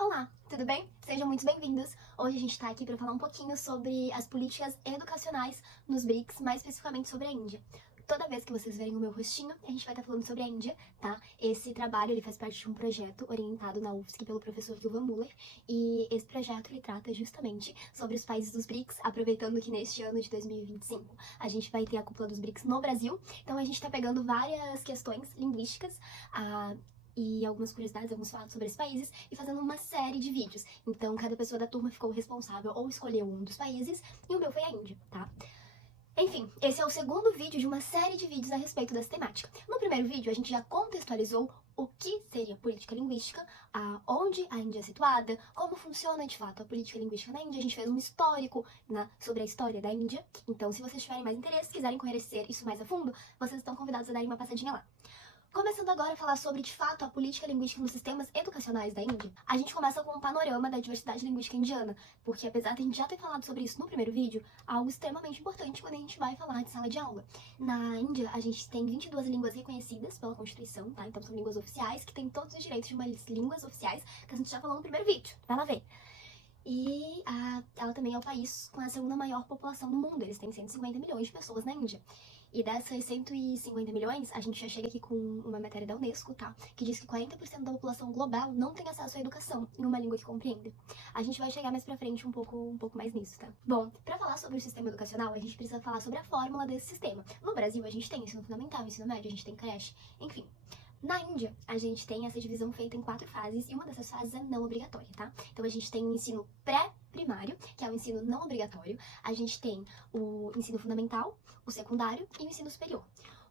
Olá, tudo bem? Sejam muito bem-vindos! Hoje a gente está aqui para falar um pouquinho sobre as políticas educacionais nos BRICS, mais especificamente sobre a Índia. Toda vez que vocês verem o meu rostinho, a gente vai estar falando sobre a Índia, tá? Esse trabalho ele faz parte de um projeto orientado na UFSC pelo professor Yuval Muller, e esse projeto ele trata justamente sobre os países dos BRICS, aproveitando que neste ano de 2025 a gente vai ter a cúpula dos BRICS no Brasil, então a gente está pegando várias questões linguísticas, e algumas curiosidades, alguns fatos sobre esses países, e fazendo uma série de vídeos. Então, cada pessoa da turma ficou responsável ou escolheu um dos países, e o meu foi a Índia, tá? Enfim, esse é o segundo vídeo de uma série de vídeos a respeito dessa temática. No primeiro vídeo, a gente já contextualizou o que seria política linguística, onde a Índia é situada, como funciona de fato a política linguística na Índia. A gente fez um histórico sobre a história da Índia. Então, se vocês tiverem mais interesse, quiserem conhecer isso mais a fundo, vocês estão convidados a darem uma passadinha lá. Começando agora a falar sobre, de fato, a política linguística nos sistemas educacionais da Índia, a gente começa com um panorama da diversidade linguística indiana, porque apesar de a gente já ter falado sobre isso no primeiro vídeo, há algo extremamente importante quando a gente vai falar de sala de aula. Na Índia, a gente tem 22 línguas reconhecidas pela Constituição, tá? Então são línguas oficiais que têm todos os direitos de umas línguas oficiais, que a gente já falou no primeiro vídeo. Vai lá ver. E ela também é o país com a segunda maior população do mundo, eles têm 150 milhões de pessoas na Índia. E dessas 150 milhões, a gente já chega aqui com uma matéria da Unesco, tá? Que diz que 40% da população global não tem acesso à educação em uma língua que compreenda. A gente vai chegar mais pra frente um pouco mais nisso, tá? Bom, pra falar sobre o sistema educacional, a gente precisa falar sobre a fórmula desse sistema. No Brasil, a gente tem ensino fundamental, ensino médio, a gente tem creche, enfim. Na Índia, a gente tem essa divisão feita em 4 fases, e uma dessas fases é não obrigatória, tá? Então a gente tem o ensino pré-primário, que é o ensino não obrigatório, a gente tem o ensino fundamental, o secundário e o ensino superior.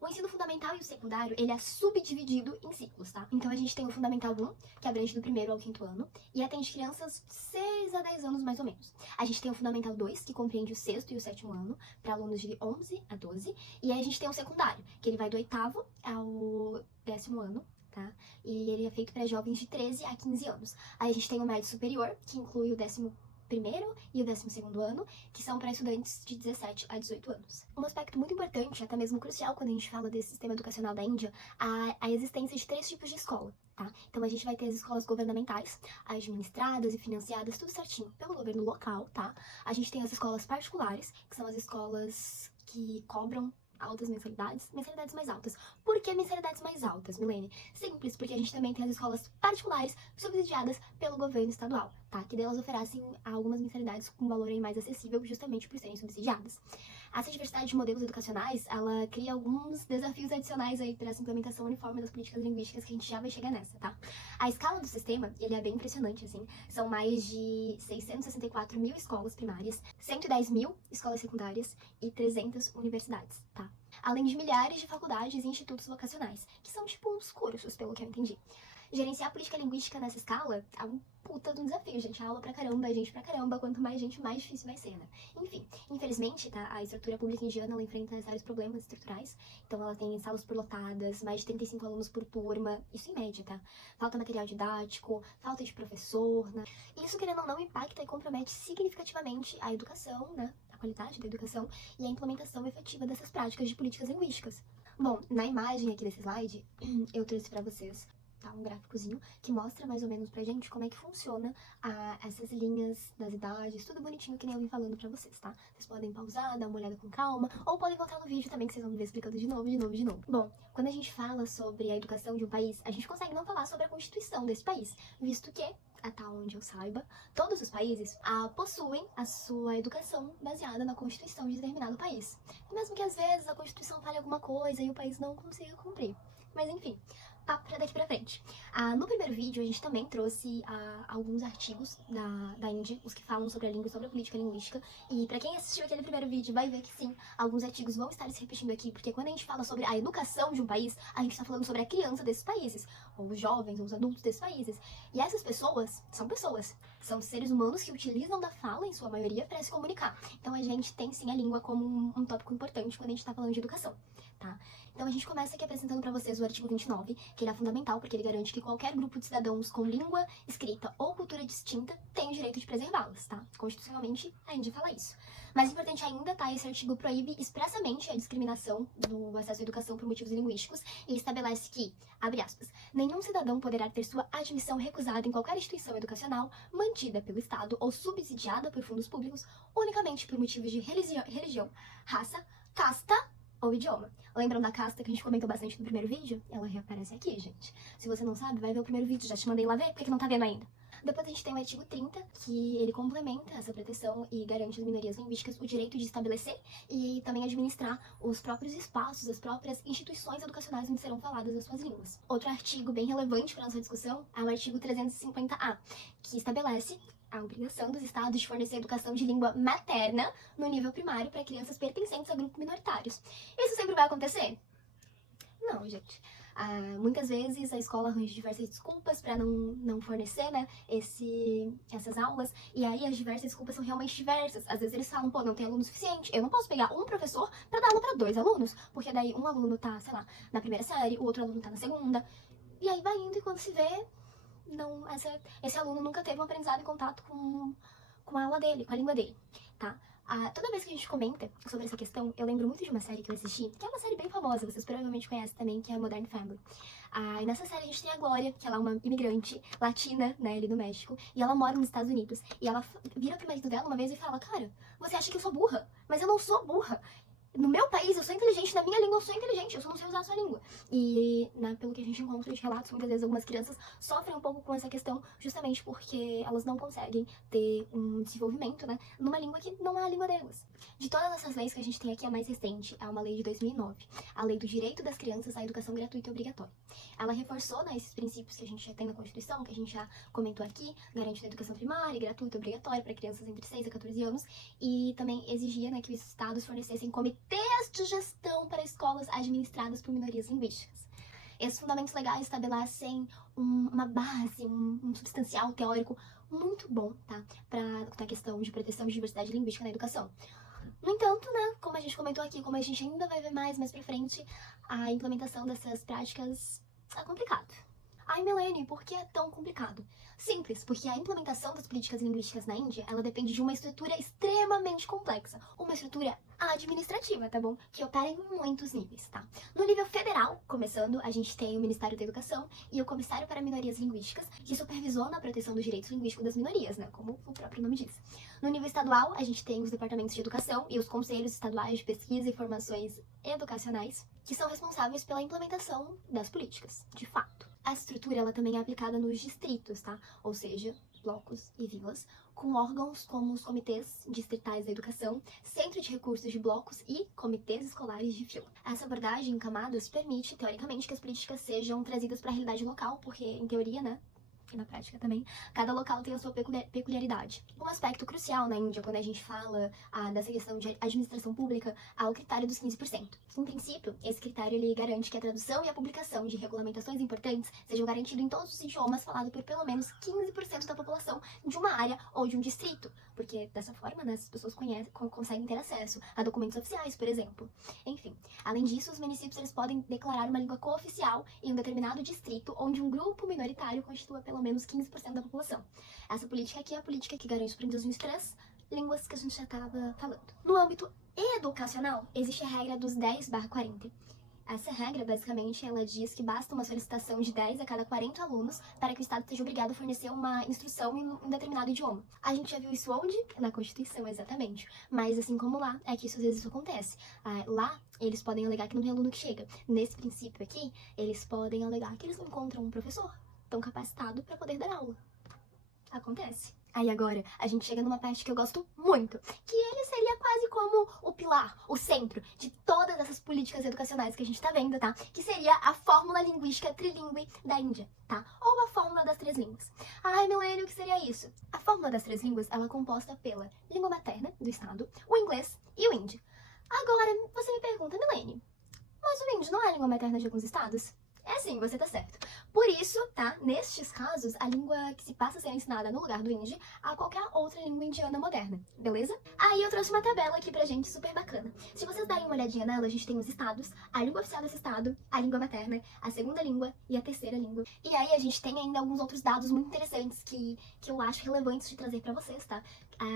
O ensino fundamental e o secundário, ele é subdividido em ciclos, tá? Então a gente tem o Fundamental 1, que abrange do 1º ao 5º ano, e atende crianças de 6 a 10 anos mais ou menos. A gente tem o Fundamental 2, que compreende o 6º e o 7º ano, para alunos de 11 a 12, e aí a gente tem o secundário, que ele vai do 8º ao 10º ano, tá? E ele é feito para jovens de 13 a 15 anos. Aí a gente tem o médio superior, que inclui o 11º e o 12º ano, que são para estudantes de 17 a 18 anos. Um aspecto muito importante, até mesmo crucial quando a gente fala desse sistema educacional da Índia, a existência de 3 tipos de escola, tá? Então a gente vai ter as escolas governamentais, administradas e financiadas, tudo certinho pelo governo local, tá? A gente tem as escolas particulares, que são as escolas que cobram altas mensalidades mais altas. Por que mensalidades mais altas, Milene? Simples, porque a gente também tem as escolas particulares subsidiadas pelo governo estadual, tá? Que delas oferecem algumas mensalidades com valor aí mais acessível, justamente por serem subsidiadas. Essa diversidade de modelos educacionais, ela cria alguns desafios adicionais aí para essa implementação uniforme das políticas linguísticas, que a gente já vai chegar nessa, tá? A escala do sistema, ele é bem impressionante, assim. São mais de 664 mil escolas primárias, 110 mil escolas secundárias e 300 universidades, tá? Além de milhares de faculdades e institutos vocacionais, que são tipo uns cursos, pelo que eu entendi. Gerenciar a política linguística nessa escala é um puta de um desafio, gente. Aula pra caramba, gente pra caramba. Quanto mais gente, mais difícil vai ser, né? Enfim, infelizmente, tá? A estrutura pública indiana, ela enfrenta sérios problemas estruturais. Então, ela tem salas superlotadas, mais de 35 alunos por turma. Isso em média, tá? Falta material didático, falta de professor, né? E isso, querendo ou não, impacta e compromete significativamente a educação, né? A qualidade da educação e a implementação efetiva dessas práticas de políticas linguísticas. Bom, na imagem aqui desse slide, eu trouxe pra vocês, tá, um gráficozinho que mostra mais ou menos pra gente como é que funciona essas linhas das idades, tudo bonitinho que nem eu vim falando pra vocês, tá? Vocês podem pausar, dar uma olhada com calma, ou podem voltar no vídeo também, que vocês vão me ver explicando de novo. Bom, quando a gente fala sobre a educação de um país, a gente consegue não falar sobre a constituição desse país, visto que, até onde eu saiba, todos os países possuem a sua educação baseada na Constituição de determinado país. Mesmo que às vezes a Constituição fale alguma coisa e o país não consiga cumprir. Mas enfim, papo pra daqui pra frente. No primeiro vídeo, a gente também trouxe alguns artigos da Índia, os que falam sobre a língua e sobre a política linguística. E pra quem assistiu aquele primeiro vídeo, vai ver que sim, alguns artigos vão estar se repetindo aqui, porque quando a gente fala sobre a educação de um país, a gente tá falando sobre a criança desses países, ou os jovens, ou os adultos desses países. E essas pessoas, são seres humanos que utilizam da fala, em sua maioria, para se comunicar. Então a gente tem sim a língua como um tópico importante quando a gente tá falando de educação, tá? Então a gente começa aqui apresentando pra vocês o artigo 29, que ele é fundamental porque ele garante que qualquer grupo de cidadãos com língua, escrita ou cultura distinta tem o direito de preservá-las, tá? Constitucionalmente, a Índia fala isso. Mais importante ainda, tá? Esse artigo proíbe expressamente a discriminação do acesso à educação por motivos linguísticos e estabelece que, abre aspas, nenhum cidadão poderá ter sua admissão recusada em qualquer instituição educacional mantida pelo Estado ou subsidiada por fundos públicos unicamente por motivos de religião, raça, casta ou idioma. Lembram da casta que a gente comentou bastante no primeiro vídeo? Ela reaparece aqui, gente. Se você não sabe, vai ver o primeiro vídeo, já te mandei lá ver, por que não tá vendo ainda? Depois a gente tem o artigo 30, que ele complementa essa proteção e garante às minorias linguísticas o direito de estabelecer e também administrar os próprios espaços, as próprias instituições educacionais onde serão faladas as suas línguas. Outro artigo bem relevante para nossa discussão é o artigo 350-A, que estabelece a obrigação dos estados de fornecer educação de língua materna no nível primário para crianças pertencentes a grupos minoritários. Isso sempre vai acontecer? Não, gente. Muitas vezes a escola arranja diversas desculpas para não fornecer, né, essas aulas, e aí as diversas desculpas são realmente diversas. Às vezes eles falam, pô, não tem aluno suficiente, eu não posso pegar um professor para dar aula para 2 alunos, porque daí um aluno tá, sei lá, na primeira série, o outro aluno tá na segunda, e aí vai indo e quando se vê, não, esse aluno nunca teve um aprendizado em contato com a aula dele, com a língua dele, tá? Toda vez que a gente comenta sobre essa questão, eu lembro muito de uma série que eu assisti, que é uma série bem famosa, vocês provavelmente conhecem também, que é a Modern Family. E nessa série a gente tem a Glória, que ela é uma imigrante latina, né, ali do México, e ela mora nos Estados Unidos. E ela vira pro marido dela uma vez e fala, cara, você acha que eu sou burra? Mas eu não sou burra. No meu país eu sou inteligente, na minha língua eu sou inteligente, eu só não sei usar a sua língua. E, né, pelo que a gente encontra de relatos, muitas vezes algumas crianças sofrem um pouco com essa questão, justamente porque elas não conseguem ter um desenvolvimento, né, numa língua que não é a língua delas. De todas essas leis que a gente tem aqui, a mais recente é uma lei de 2009, a Lei do Direito das Crianças à Educação Gratuita e Obrigatória. Ela reforçou, né, esses princípios que a gente já tem na Constituição, que a gente já comentou aqui, garante a educação primária, gratuita e obrigatória para crianças entre 6 a 14 anos, e também exigia, né, que os estados fornecessem comitês de gestão para escolas administradas por minorias linguísticas. Esses fundamentos legais estabelecem uma base, um substancial teórico muito bom, tá? Para a questão de proteção de diversidade linguística na educação. No entanto, né, como a gente comentou aqui, como a gente ainda vai ver mais pra frente, a implementação dessas práticas é complicado. Ai, Milene, por que é tão complicado? Simples, porque a implementação das políticas linguísticas na Índia, ela depende de uma estrutura extremamente complexa, uma estrutura administrativa, tá bom? Que opera em muitos níveis, tá? No nível federal, começando, a gente tem o Ministério da Educação e o Comissário para Minorias Linguísticas, que supervisiona a proteção dos direitos linguísticos das minorias, né? Como o próprio nome diz. No nível estadual, a gente tem os departamentos de educação e os conselhos estaduais de pesquisa e formações educacionais, que são responsáveis pela implementação das políticas, de fato. A estrutura, ela também é aplicada nos distritos, tá? Ou seja, blocos e vilas, com órgãos como os comitês distritais da educação, centro de recursos de blocos e comitês escolares de fila. Essa abordagem em camadas permite, teoricamente, que as políticas sejam trazidas para a realidade local, porque, em teoria, né, e na prática também, cada local tem a sua peculiaridade. Um aspecto crucial na Índia, quando a gente fala dessa questão de administração pública, é o critério dos 15%. Em princípio, esse critério ele garante que a tradução e a publicação de regulamentações importantes sejam garantidos em todos os idiomas falados por pelo menos 15% da população de uma área ou de um distrito, porque dessa forma, né, as pessoas conseguem ter acesso a documentos oficiais, por exemplo. Enfim, além disso, os municípios eles podem declarar uma língua cooficial em um determinado distrito onde um grupo minoritário constitua pelo menos 15% da população. Essa política aqui é a política que garante o aprendizagem de 3 línguas que a gente já estava falando. No âmbito educacional, existe a regra dos 10/40. Essa regra, basicamente, ela diz que basta uma solicitação de 10 a cada 40 alunos para que o Estado seja obrigado a fornecer uma instrução em um determinado idioma. A gente já viu isso onde? Na Constituição, exatamente. Mas, assim como lá, é que isso às vezes acontece. Lá, eles podem alegar que não tem aluno que chega. Nesse princípio aqui, eles podem alegar que eles não encontram um professor tão capacitado para poder dar aula. Acontece. Aí agora, a gente chega numa parte que eu gosto muito, que ele seria quase como o pilar, o centro de todas essas políticas educacionais que a gente tá vendo, tá? Que seria a fórmula linguística trilingüe da Índia, tá? Ou a fórmula das 3 línguas. Ai, Milene, o que seria isso? A fórmula das 3 línguas, ela é composta pela língua materna do Estado, o inglês e o hindi. Agora, você me pergunta, Milene, mas o hindi não é a língua materna de alguns estados? É sim, você tá certo. Por isso, tá, nestes casos, a língua que se passa a ser ensinada no lugar do hindi a qualquer outra língua indiana moderna, beleza? Aí eu trouxe uma tabela aqui pra gente super bacana. Se vocês darem uma olhadinha nela, a gente tem os estados, a língua oficial desse estado, a língua materna, a segunda língua e a terceira língua. E aí a gente tem ainda alguns outros dados muito interessantes que eu acho relevantes de trazer pra vocês, tá?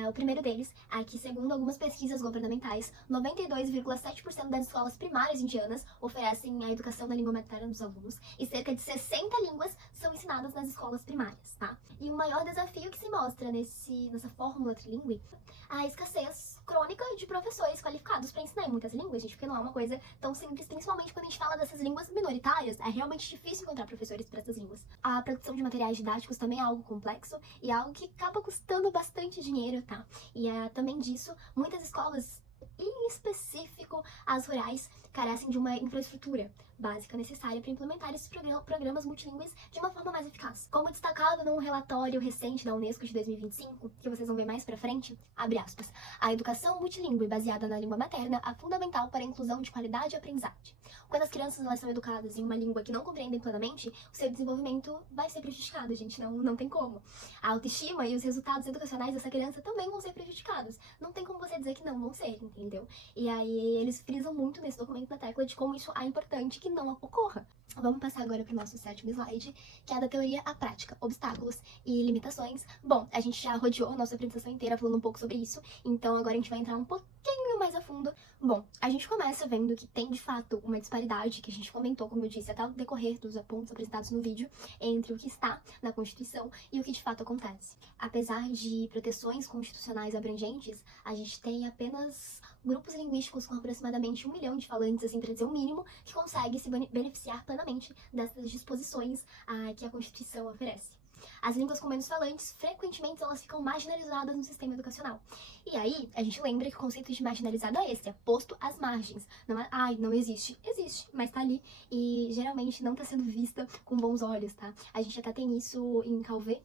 O primeiro deles é que, segundo algumas pesquisas governamentais, 92,7% das escolas primárias indianas oferecem a educação da língua materna dos alunos e cerca de 60 línguas são ensinadas nas escolas primárias, tá? E o maior desafio que se mostra nessa fórmula trilingüe é a escassez crônica de professores qualificados para ensinar em muitas línguas, gente, porque não é uma coisa tão simples, principalmente quando a gente fala dessas línguas minoritárias. É realmente difícil encontrar professores para essas línguas. A produção de materiais didáticos também é algo complexo e é algo que acaba custando bastante dinheiro, tá? E também disso, muitas escolas, em específico as rurais, carecem de uma infraestrutura básica necessária para implementar esses programas multilingües de uma forma mais eficaz. Como destacado num relatório recente da Unesco de 2025, que vocês vão ver mais pra frente, abre aspas, a educação multilingüe baseada na língua materna é fundamental para a inclusão de qualidade e aprendizagem. Quando as crianças elas são educadas em uma língua que não compreendem plenamente, o seu desenvolvimento vai ser prejudicado, gente, não tem como. A autoestima e os resultados educacionais dessa criança também vão ser prejudicados. Não tem como você dizer que não vão ser, entendeu? E aí eles frisam muito nesse documento na tecla de como isso é importante que não ocorra. Vamos passar agora para o nosso sétimo slide, que é da teoria à prática, obstáculos e limitações. Bom, a gente já rodeou a nossa apresentação inteira falando um pouco sobre isso, então agora a gente vai entrar um pouquinho mais a fundo. Bom, a gente começa vendo que tem de fato uma disparidade, que a gente comentou, como eu disse, até o decorrer dos pontos apresentados no vídeo, entre o que está na Constituição e o que de fato acontece. Apesar de proteções constitucionais abrangentes, a gente tem apenas grupos linguísticos com aproximadamente 1 milhão de falantes, assim, para dizer o mínimo, que consegue se beneficiar plenamente dessas disposições que a Constituição oferece. As línguas com menos falantes, frequentemente, elas ficam marginalizadas no sistema educacional. E aí, a gente lembra que o conceito de marginalizado é esse, é posto às margens. Não é, não existe. Existe, mas tá ali e geralmente não tá sendo vista com bons olhos, tá? A gente até tem isso em Calvé,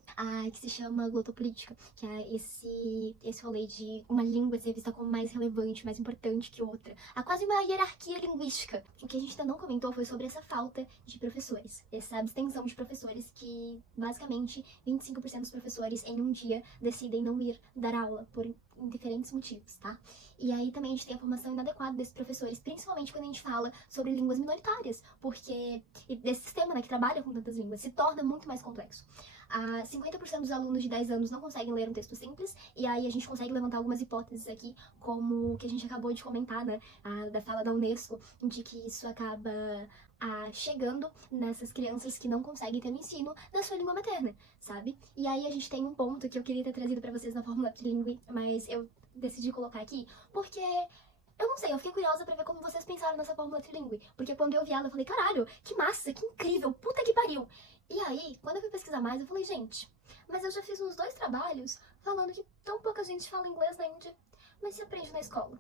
que se chama glotopolítica, que é esse rolê de uma língua ser vista como mais relevante, mais importante que outra. Há quase uma hierarquia linguística. O que a gente ainda não comentou foi sobre essa falta de professores, essa abstenção de professores que, basicamente, 25% dos professores em um dia decidem não ir dar aula por diferentes motivos, tá? E aí também a gente tem a formação inadequada desses professores, principalmente quando a gente fala sobre línguas minoritárias, porque desse sistema, né, que trabalha com tantas línguas, se torna muito mais complexo. 50% dos alunos de 10 anos não conseguem ler um texto simples, e aí a gente consegue levantar algumas hipóteses aqui, como o que a gente acabou de comentar, né, da fala da Unesco, de que isso acaba chegando nessas crianças que não conseguem ter o ensino da sua língua materna, sabe? E aí a gente tem um ponto que eu queria ter trazido pra vocês na fórmula trilingüe, mas eu decidi colocar aqui, porque eu não sei, eu fiquei curiosa pra ver como vocês pensaram nessa fórmula trilingüe, porque quando eu vi ela eu falei, caralho, que massa, que incrível, puta que pariu! E aí, quando eu fui pesquisar mais, eu falei, gente, mas eu já fiz uns 2 trabalhos falando que tão pouca gente fala inglês na Índia, mas se aprende na escola.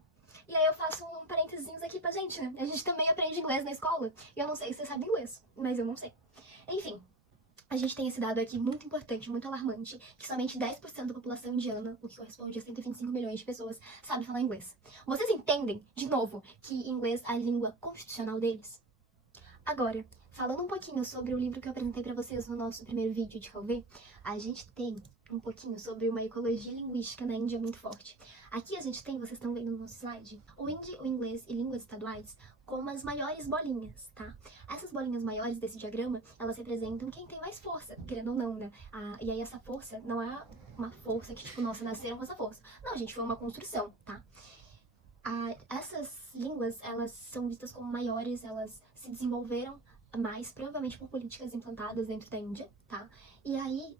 E aí eu faço um parênteses aqui pra gente, né? A gente também aprende inglês na escola. E eu não sei se você sabe inglês, mas eu não sei. Enfim, a gente tem esse dado aqui muito importante, muito alarmante, que somente 10% da população indiana, o que corresponde a 125 milhões de pessoas, sabe falar inglês. Vocês entendem, de novo, que inglês é a língua constitucional deles? Agora, falando um pouquinho sobre o livro que eu apresentei pra vocês no nosso primeiro vídeo de Calvé, a gente tem um pouquinho sobre uma ecologia linguística na Índia muito forte. Aqui a gente tem, vocês estão vendo no nosso slide, o hindi, o inglês e línguas estaduais como as maiores bolinhas, tá? Essas bolinhas maiores desse diagrama, elas representam quem tem mais força, querendo ou não, né? E aí essa força não é uma força que, tipo, nossa, nasceram com essa força. Não, gente, foi uma construção, tá? Essas línguas, elas são vistas como maiores, elas se desenvolveram mais, provavelmente por políticas implantadas dentro da Índia, tá? E aí,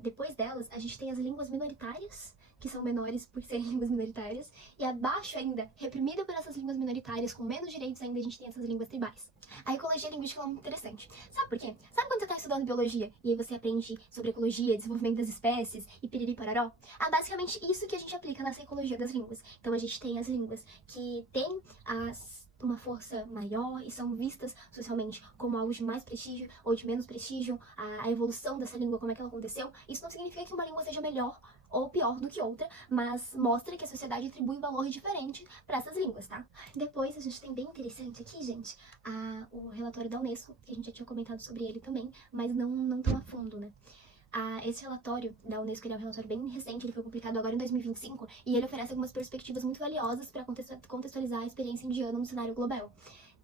depois delas, a gente tem as línguas minoritárias, que são menores por serem línguas minoritárias, e abaixo ainda, reprimida por essas línguas minoritárias, com menos direitos ainda, a gente tem essas línguas tribais. A ecologia linguística é muito interessante. Sabe por quê? Sabe quando você está estudando biologia, e aí você aprende sobre ecologia, desenvolvimento das espécies, e piriri pararó? Basicamente isso que a gente aplica nessa ecologia das línguas. Então a gente tem as línguas que têm uma força maior e são vistas socialmente como algo de mais prestígio ou de menos prestígio, a evolução dessa língua, como é que ela aconteceu. Isso não significa que uma língua seja melhor ou pior do que outra, mas mostra que a sociedade atribui valor diferente para essas línguas, tá? Depois a gente tem bem interessante aqui, gente, o relatório da Unesco, que a gente já tinha comentado sobre ele também, mas não tão a fundo, né? Esse relatório da Unesco, ele é um relatório bem recente, ele foi publicado agora em 2025, e ele oferece algumas perspectivas muito valiosas para contextualizar a experiência indiana no cenário global.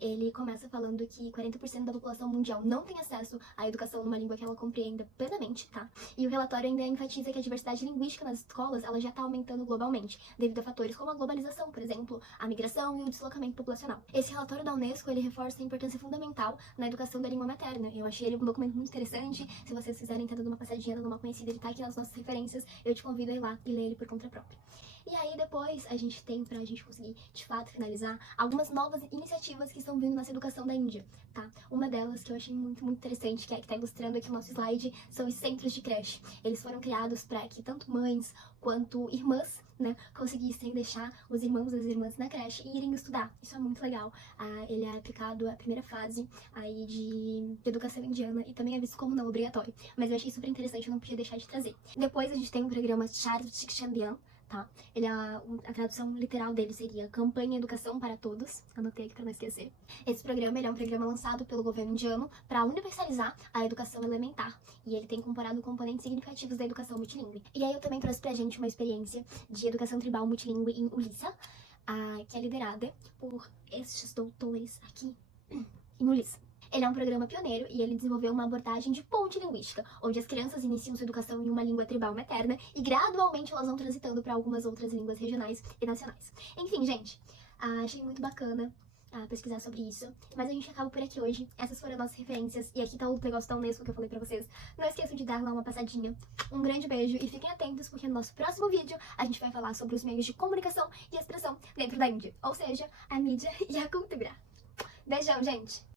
Ele começa falando que 40% da população mundial não tem acesso à educação numa língua que ela compreenda plenamente, tá? E o relatório ainda enfatiza que a diversidade linguística nas escolas, ela já está aumentando globalmente, devido a fatores como a globalização, por exemplo, a migração e o deslocamento populacional. Esse relatório da Unesco, ele reforça a importância fundamental na educação da língua materna. Eu achei ele um documento muito interessante. Se vocês quiserem estar dando uma passadinha, dando uma conhecida, ele tá aqui nas nossas referências, eu te convido a ir lá e ler ele por conta própria. E aí depois a gente tem, pra gente conseguir de fato finalizar, algumas novas iniciativas que estão vindo nessa educação da Índia, tá? Uma delas que eu achei muito interessante, que é que tá ilustrando aqui o nosso slide, são os centros de creche. Eles foram criados para que tanto mães quanto irmãs, né, conseguissem deixar os irmãos e as irmãs na creche e irem estudar. Isso é muito legal. Ele é aplicado à primeira fase aí de educação indiana e também é visto como não obrigatório. Mas eu achei super interessante, eu não podia deixar de trazer. Depois a gente tem o programa Chart Shiksha Abhiyan, tá? A tradução literal dele seria Campanha Educação para Todos, anotei aqui para não esquecer. Esse programa, ele é um programa lançado pelo governo indiano para universalizar a educação elementar, e ele tem incorporado componentes significativos da educação multilingüe. E aí eu também trouxe pra gente uma experiência de educação tribal multilingüe em Ulissa, que é liderada por estes doutores aqui em Ulissa. Ele é um programa pioneiro e ele desenvolveu uma abordagem de ponte linguística, onde as crianças iniciam sua educação em uma língua tribal materna e gradualmente elas vão transitando para algumas outras línguas regionais e nacionais. Enfim, gente, achei muito bacana pesquisar sobre isso, mas a gente acaba por aqui hoje. Essas foram as nossas referências e aqui tá o negócio da Unesco que eu falei pra vocês. Não esqueçam de dar lá uma passadinha. Um grande beijo e fiquem atentos porque no nosso próximo vídeo a gente vai falar sobre os meios de comunicação e expressão dentro da Índia, ou seja, a mídia e a cultura. Beijão, gente!